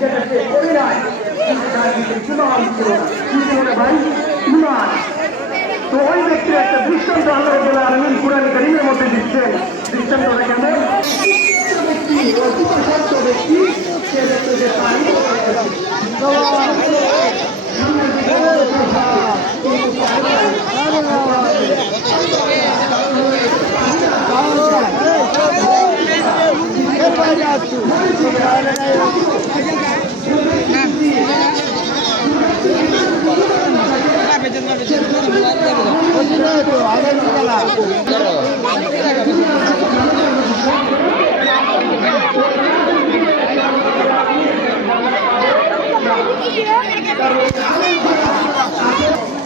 যেটা সে করে নাই ভাই ইমান। তো ওই ব্যক্তির একটা দৃষ্টান্ত আল্লাহ রাব্বুল আলামিন কুরআন কারীমের মধ্যে দিচ্ছেন। দৃষ্টান্তটা কেমন? ব্যক্তি সে ব্যক্তি যে পানি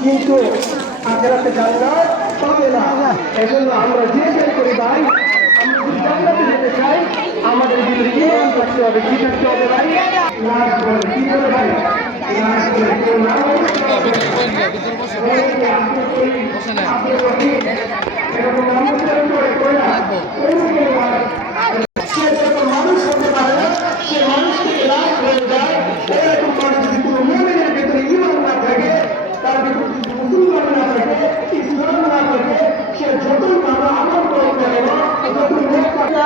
কিন্তু আখেরাতে জান্নাত পাবে না। এজন্য আমরা যে বের করি ভাই, আমরা যদি জান্নাতে যেতে চাই আমাদের ভিতরে ঈমান থাকতে হবে। কি থাকতে হবে ভাই? নামাজ পড়ে কি করে ভাই? নামাজ পড়ে কেউ না এরকম নামাজ পড়ে মানুষ হতে পারে না, সে মানুষকে লাভ হয়ে যায়। এরকম মানুষ যদি কোনো মুমিনের ভিতরে ঈমান না থাকে, তার ভিতরে যদি মুসলমান না থাকে, ইসলাম না থাকে, সে যতই ভালো আমল করতে পারে না, যতই মুসলমান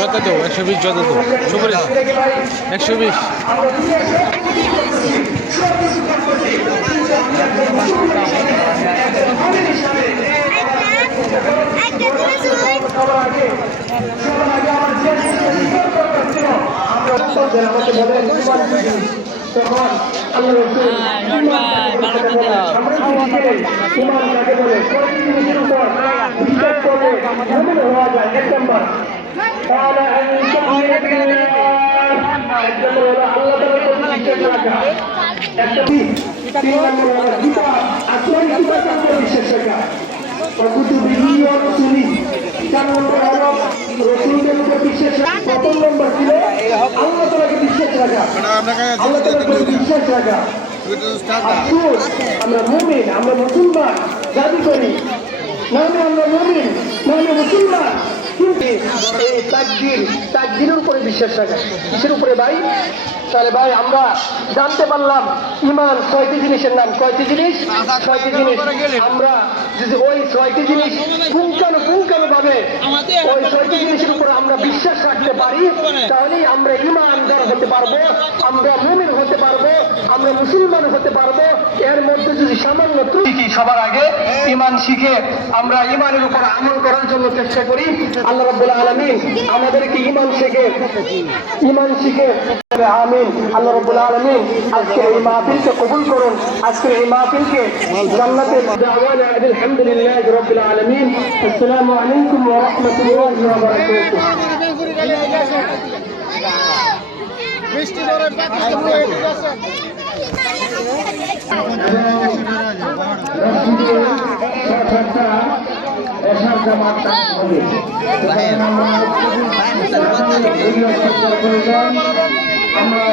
যত তো 120 যত তো সুপারিশ 120 তখন আল্লাহ রাসূল ঈমান কাকে বলে? জিনিসের উপর বিশ্বাস করলে মুমিন হওয়া যায়। এক নম্বর قال أن تؤمن بالله একজন হলো আল্লাহ তাআলার প্রতি বিশ্বাস রাখা। একটা তিন নম্বর হলো কিতাব, আসল কিতাবের উপর বিশ্বাস রাখা। কুতুবিহি ওয়া রাসূলিহি। চার নম্বর হলো রাসূলের উপর বিশ্বাস রাখা। প্রথম নম্বর ছিল আল্লাহ তাআলাকে বিশ্বাস রাখা। আল্লাহ তাআলার প্রতি বিশ্বাস রাখা। আমরা মুমিন, আমরা মুসলমান দাবি করি, নামে আমরা মুমিন, নামে মুসলমান, কিন্তু এই তাকদীরের উপরে বিশ্বাস রাখা। কিসের উপরে ভাই? তাহলে ভাই আমরা জানতে পারলাম ঈমান ৬টি জিনিসের নাম। কয়টি জিনিস? ৬টি জিনিস। আমরা যদি ওই ৬টি জিনিস পুঙ্খানুপুঙ্খানুভাবে ওই ৬টি জিনিসের উপরে আমরা বিশ্বাস রাখতে পারি, তাহলেই আমরা ঈমানদার হতে পারবো, আমরা মুমিন হতে পারবো, আমরা মুসলমান হতে পারবো। এর মধ্যে যদি সামান্য ত্রুটি, সবার আগে ঈমান শিখে আমরা ঈমানের উপর আমল করার জন্য চেষ্টা করি। আল্লাহ রাব্বুল আলামিন আমাদেরকে ঈমান শিখে আমিন। আল্লাহ রাব্বুল আলামিন আজকের এই মাহফিলকে কবুল করুন। আজকের এই মাহফিলকে জান্নাতের দাওয়ানা আলহামদুলিল্লাহি রাব্বিল আলামিন। আসসালামু আলাইকুম ওয়া রাহমাতুল্লাহি ওয়া বারাকাতুহু। মিষ্টি ধরে পাকিস্তান হয়ে গেছে। আমরা